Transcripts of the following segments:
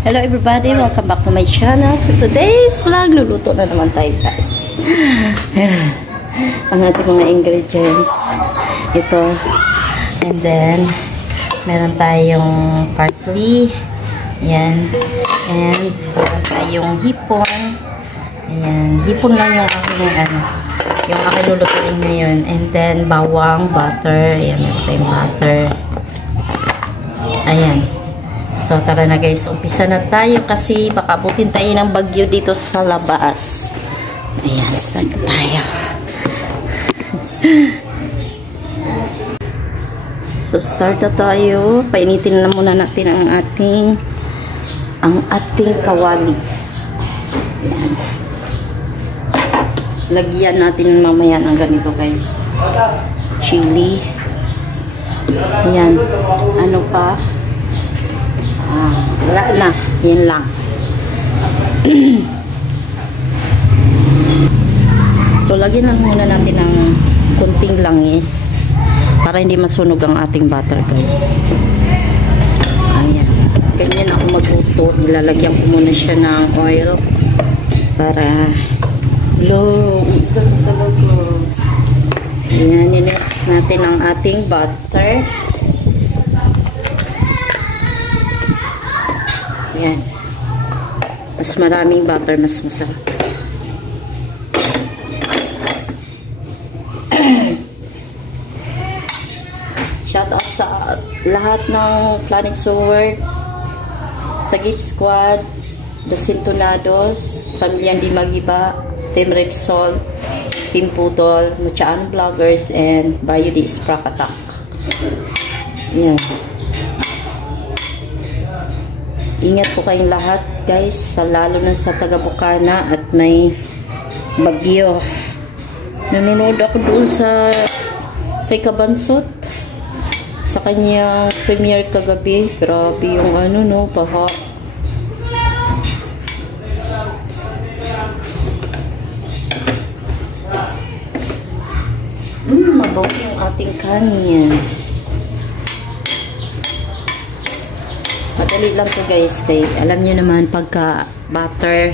Hello everybody, welcome back to my channel. For today's vlog, luluto na naman tayo guys. Ang ating mga ingredients. Ito. And then, meron tayong parsley. Ayan. And, meron tayong hipon. Ayan. Hipon lang yung aking, yung aking lulutuin ngayon. And then, bawang, butter. Ayan, meron tayong butter. Ayan. So, tara na guys. Umpisa na tayo kasi baka abutin tayo ng bagyo dito sa labas. Ayan, start tayo. So, start na tayo. Painitin na muna natin ang ating kawali. Ayan. Lagyan natin mamaya ng ganito guys. Chili. Ayan. Ano pa? Wala na. Yan lang. So, lagyan lang muna natin ng kunting langis para hindi masunog ang ating butter, guys. Ayan. Ganyan ako magluto. Nilalagyan ko muna siya ng oil para talaga. Ayan. Ninex natin ang ating butter. Ayan. Mas maraming butter, mas masarap. Shout out sa lahat ng Planet Sword, sa Gift Squad, The Sintonados, Pamilyang Di Magiba, Team Repsol, Team Pudol, Muchaan Vloggers, and Bayo Di Sprakatak. Ayan. Ingat po kayong lahat guys, lalo na sa taga Bukana at may bagyo. Nanonood ako doon sa kay Kabansot sa kanyang premiere kagabi. Grabe yung baha. Mabaw yung ating kanin. Madali lang to guys, kay alam nyo naman pagka butter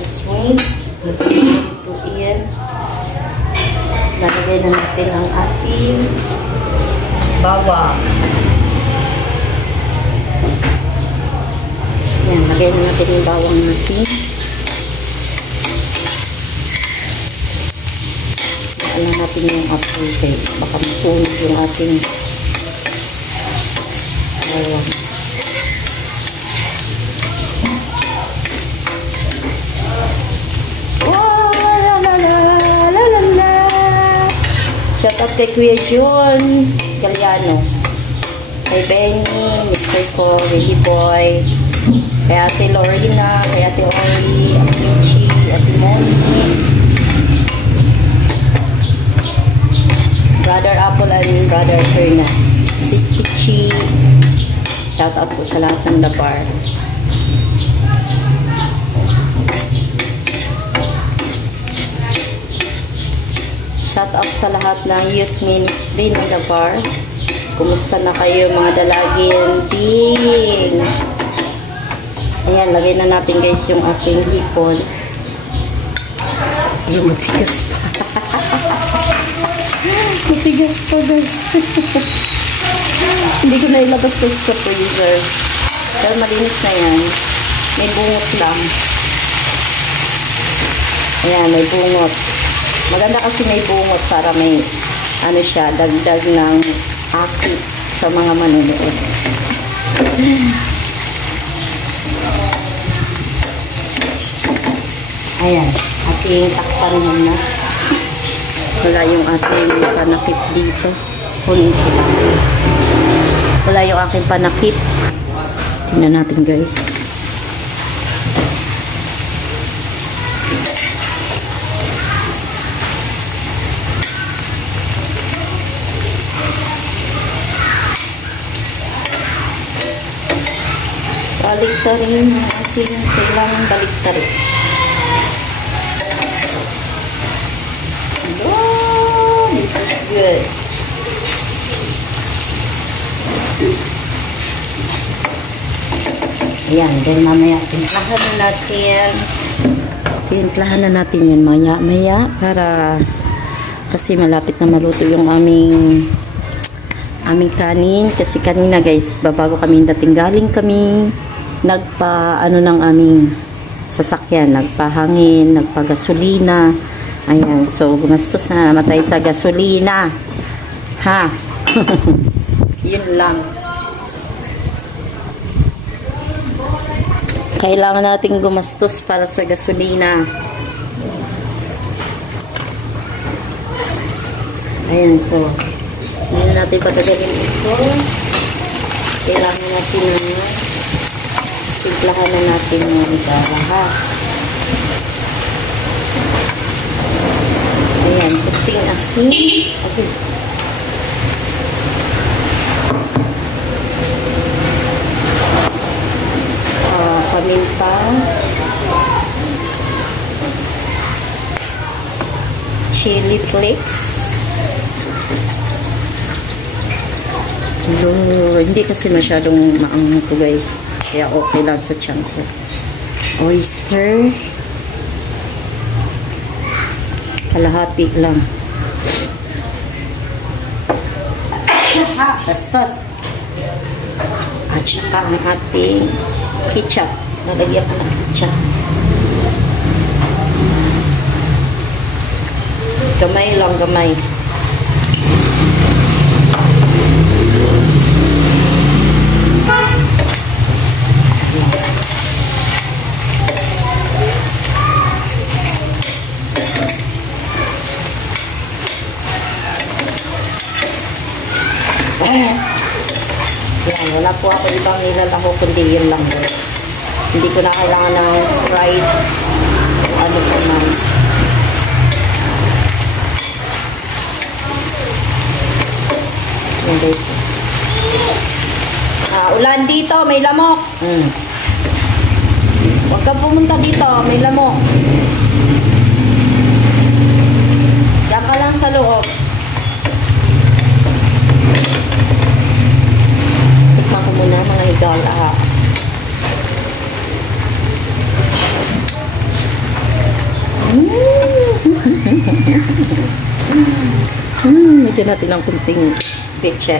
sweet, lutuin. Lalagay na natin ang ating bawang. Yan, lagay na natin yung bawang natin. Alam natin yung apple cake. Baka masunog yung ating bawang. Oh, la la la la la la. Shout out kay Kuya John Galiano, kay Benny, Mr. Ko, Baby Boy, kay Ate Lorena, kay Ate Ori, Ate Michi, Ate Moni, Brother Apple and Brother Herna, Sister Chi. Shout out po sa lahat ng Dabar. Shout out sa lahat ng youth ministry ng Dabar. Kumusta na kayo mga dalagin? Ding! Ayan, lagay na natin guys yung ating hipon. Yung matigas pa. Matigas pa guys. Hindi ko na ilabas kasi sa freezer. Pero malinis na yan. May bungot lang. Ayan, may bungot. Maganda kasi may bungot para may siya, dagdag ng aki sa mga manunood. Ayan, ating takpan muna. Wala yung ating panakip dito. Wala yung aking panakip. Tingnan natin guys. Baliktarin ang ating kailangan baliktarin. Oh, this is good. Ayan, then mamaya timplahan na natin. Timplahan na natin yun maya para kasi malapit na maluto yung aming kanin. Kasi kanina guys, babago kami dating galing kami ano ng aming sasakyan, nagpahangin, nagpagasolina. Ayan, so gumastos na namatay sa gasolina. Ha? Yun lang. Kailangan nating gumastos para sa gasolina. Ayan, so hindi na natin patagalin ito. Kailangan natin na timplahan na natin yung lahat. Ayan, kunting asin. Okay. Paminta. Chili flakes. Hindi kasi masyadong maanghang to guys. Kaya okay lang sa tiyan ko. Oyster. Kalahati lang. Bastos. At saka ang ating ketchup. Nalagyan ko ng ketchup. Gamay lang, gamay. Yan, wala po ako ibang nilalako kundi yun lang. Hindi ko na kailangan ng Sprite o ano po man. Yan guys. Ulan dito, may lamok. Huwag kang pumunta dito, may lamok. Diyan ka lang sa loob. Tikman ko muna mga higala. Medyo natin ang kunting peche.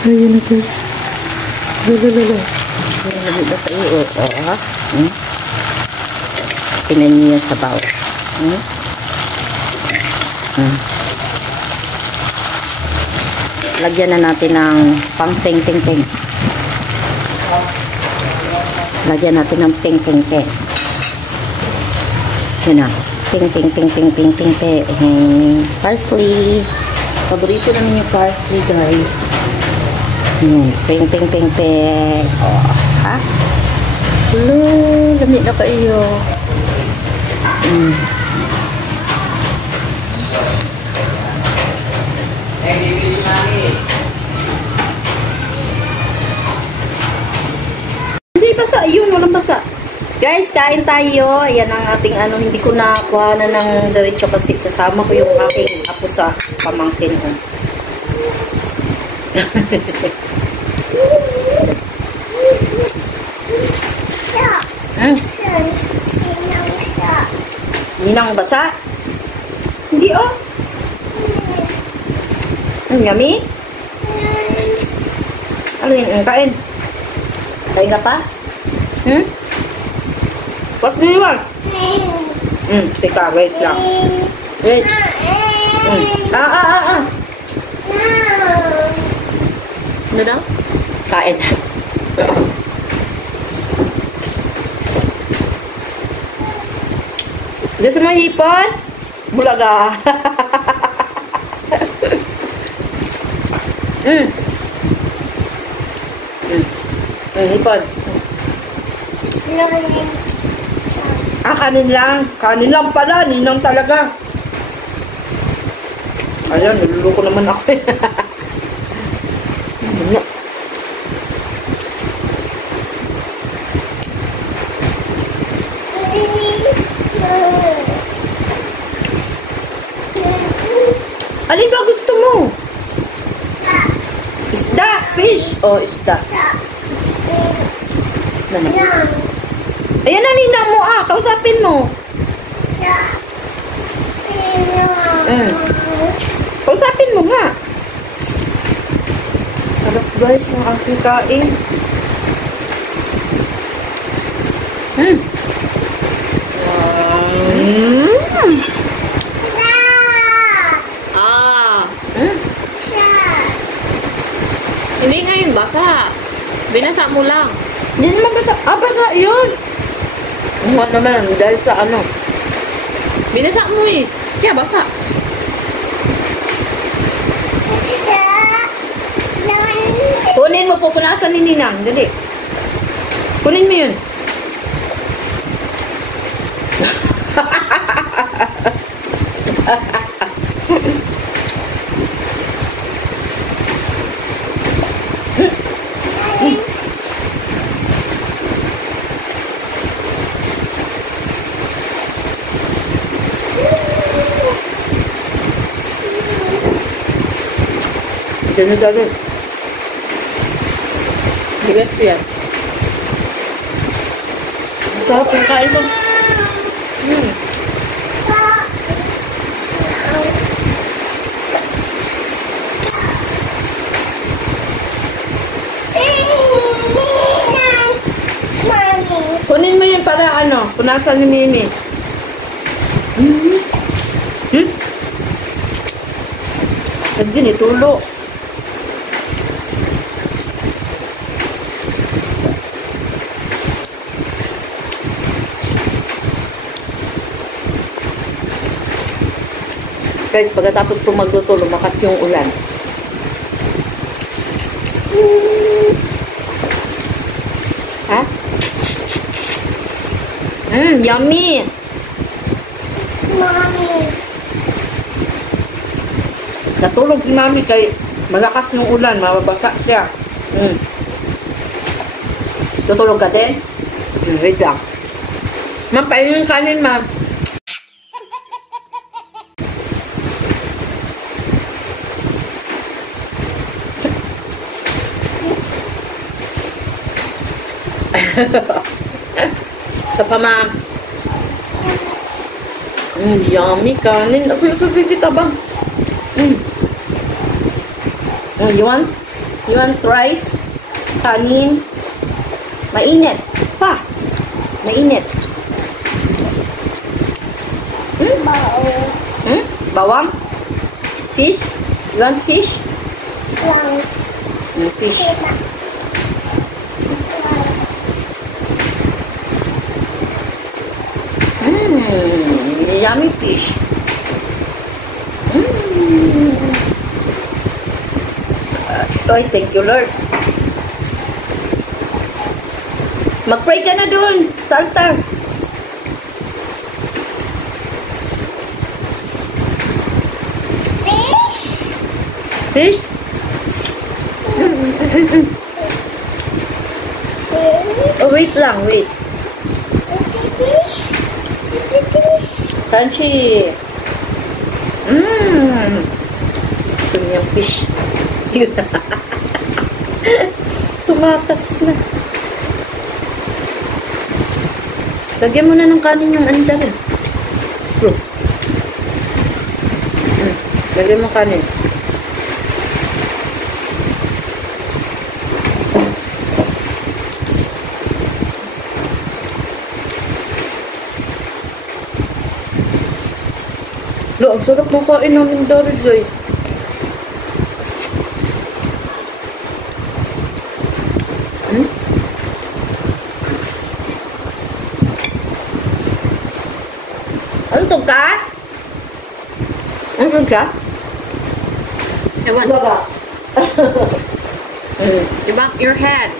So, yun na guys. Lulululu. Lamig na tayo. Pinan niya sa bawat. Lagyan na natin ng pang ting-ting-ting. Lagyan natin ng ting-ting-ting. Yun na. Ting-ting-ting-ting-ting-ting-ting. Parsley. Paborito namin yung parsley guys. Ting-ting-ting-ting. Ha? Lamig na kayo. Hindi basa, yun, walang basa. Guys, kain tayo. Ayan ang ating hindi ko nakuha na ng diretso kasi kasama ko yung aking apo sa pamangkin ko. Ninang basa? Hindi oh. Yummy? Ano yun? Kain? Kain ka pa? What do you want? Teka, wait lang. Wait. Ano daw? Kain. Gusto mo hipon? Bulaga. Hipon. Kanin lang. Kanin lang pala. Ninang talaga. Ayan, niluluko naman ako eh. Fish. Oh, isda. Ayan na, ninang mo ah. Kausapin mo. Kausapin mo nga. Sarap guys ng aking kain. Hindi ngayon basa. Binasa mo lang. Hindi naman basa. Ah, basa yun. Ano naman, dahil sa ano. Binasa mo eh. Kaya basa. Kunin mo, pupunasan ni Ninang. Dali. Kunin mo yun. Diyan na dali. Bigas yan. Sarap yung kain mo. Kunin mo yun para ano, punasan ni Mimi. Lagi ni tulo. Guys, pagkatapos kong magluto, lumakas yung ulan. Ha? Yummy! Mommy. Natulog si Mami kay malakas yung ulan, mababasa siya. Tutulog ka din? Wait lang. Ma'am, painin yung kanin, ma'am. Sa pa, ma'am. Yummy kanin. Ako kita ba? You want rice? Kanin? Mainit. Pa. Mainit. Bawang? Fish? You want fish? Fish. Yummy fish. Oy, thank you, Lord. Mag-pray ka na dun sa altar. Fish? Fish? Oh, wait lang, wait. Fish? Crunchy. Gusto niyang fish. Tumatas na. Lagyan mo na ng kanin yung andal. Lagyan mo kanin. Lo, ang sarap ng kain namin dahil, guys. Antog ka? Antog ka? Ewan. Baga. You bump your head.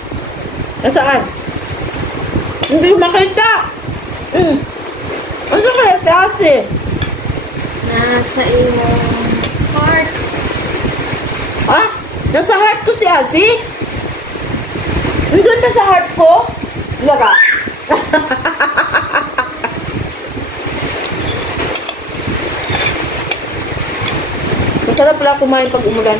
Nasaan? Hindi ko makita. Asa kaya si Ase? Nasa iyong heart. Ah? Nasa heart ko si Ase? Nandun ba sa heart ko? Laga. Masarap pala kumain pag umulan.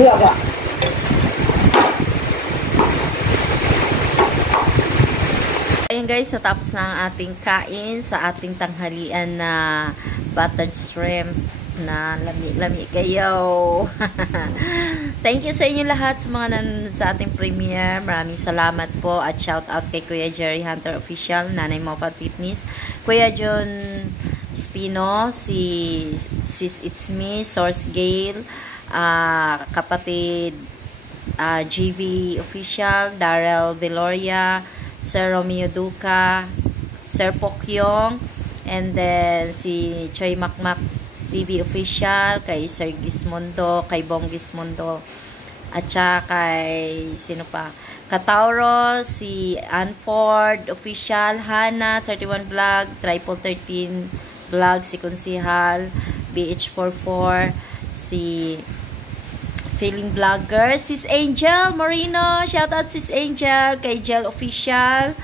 Wala ba? Ayan guys, natapos na ang ating kain sa ating tanghalian na buttered shrimp na lami-lami kayo. Thank you sa inyo lahat sa mga nanonood sa ating premiere. Maraming salamat po at shout out kay Kuya Jerry Hunter Official, Nanay Mopa Fitness, Kuya John Espino, si Sis It's Me, Source Gale, kapatid GV Official, Darrell Veloria, Sir Romeo Duca, Sir Pokyong, and then si Choy Makmak TV Official, kay Sir Gismondo, kay Bong Gismondo, at saka kay sino pa? Katauro, si Anford Official, Hana 31 Vlog, Triple 13 Vlog, si Konsihal, BH44, si Feeling Vlogger, Sis Angel Moreno, shout out Sis Angel, kay Gel Official,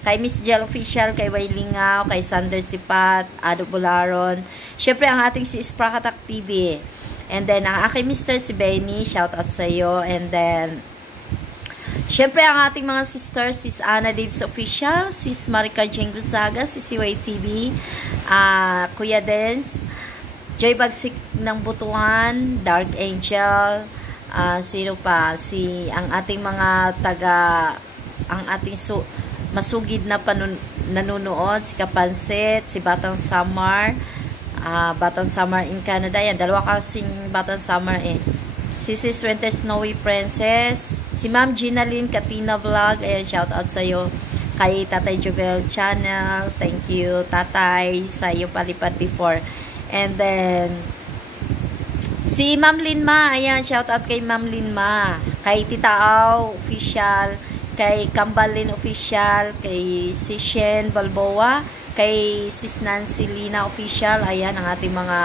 kay Miss Gel Official, kay Wailingaw, kay Sander Sipat, Ado Bularon, syempre ang ating si Sprakatak TV, and then ang aking Mr. si Benny, shout out sa iyo, and then syempre ang ating mga sisters, Sis Ana Daves Official, Sis Marica Jeng Guzaga, Sis Siway TV, Kuya Dance, Joy Bagsik ng Butuan, Dark Angel, sino pa? Ang ating mga ang ating masugid na nanonood, si Kapansit, si Batang Samar, Batang Summer in Canada. Yan, dalawa kasing Batang Summer eh. Si Sis Winter Snowy Princess, si Ma'am Ginaline Katina Vlog, ayan, shout out sa'yo. Kay Tatay Jovel Channel, thank you Tatay sa iyo palipad before. And then si Ma'am Linma, ayan, shout out kay Ma'am Linma, kay Tita Au Official, kay Kambalin Official, kay si Shen Balboa, kay Sis Nancy Lina Official, ayan ang ating mga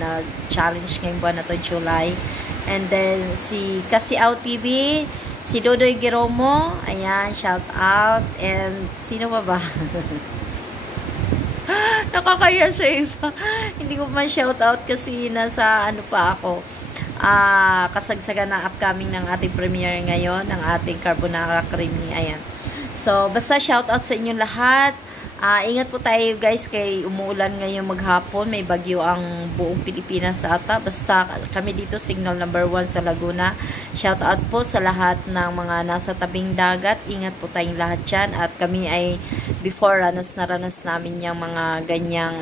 nag-challenge ngayong buwan na to, July. And then si Kasiaw TV, si Dodoy Giromo, ayan, shout out. And sino ba? Nakakaya sa iba. Hindi ko man shout out kasi nasa ano pa ako. Kasagsagan na upcoming ng ating premiere ngayon, ng ating Carbonara Creamy. Ayan. So, basta shout out sa inyo lahat. Ingat po tayo guys, kay umuulan ngayon maghapon, may bagyo ang buong Pilipinas sa ata. Basta kami dito signal number 1 sa Laguna. Shout out po sa lahat ng mga nasa tabing dagat. Ingat po tayong lahat dyan. At kami ay before ranas namin yung mga ganyang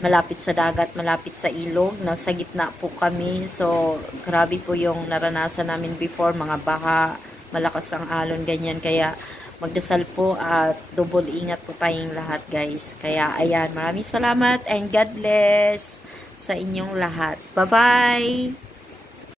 malapit sa dagat, malapit sa ilog. Nasa gitna po kami. So grabe po yung naranasan namin before, mga baha, malakas ang alon, ganyan. Kaya magdasal po at double ingat po tayong lahat guys. Kaya ayan, maraming salamat and God bless sa inyong lahat. Bye-bye!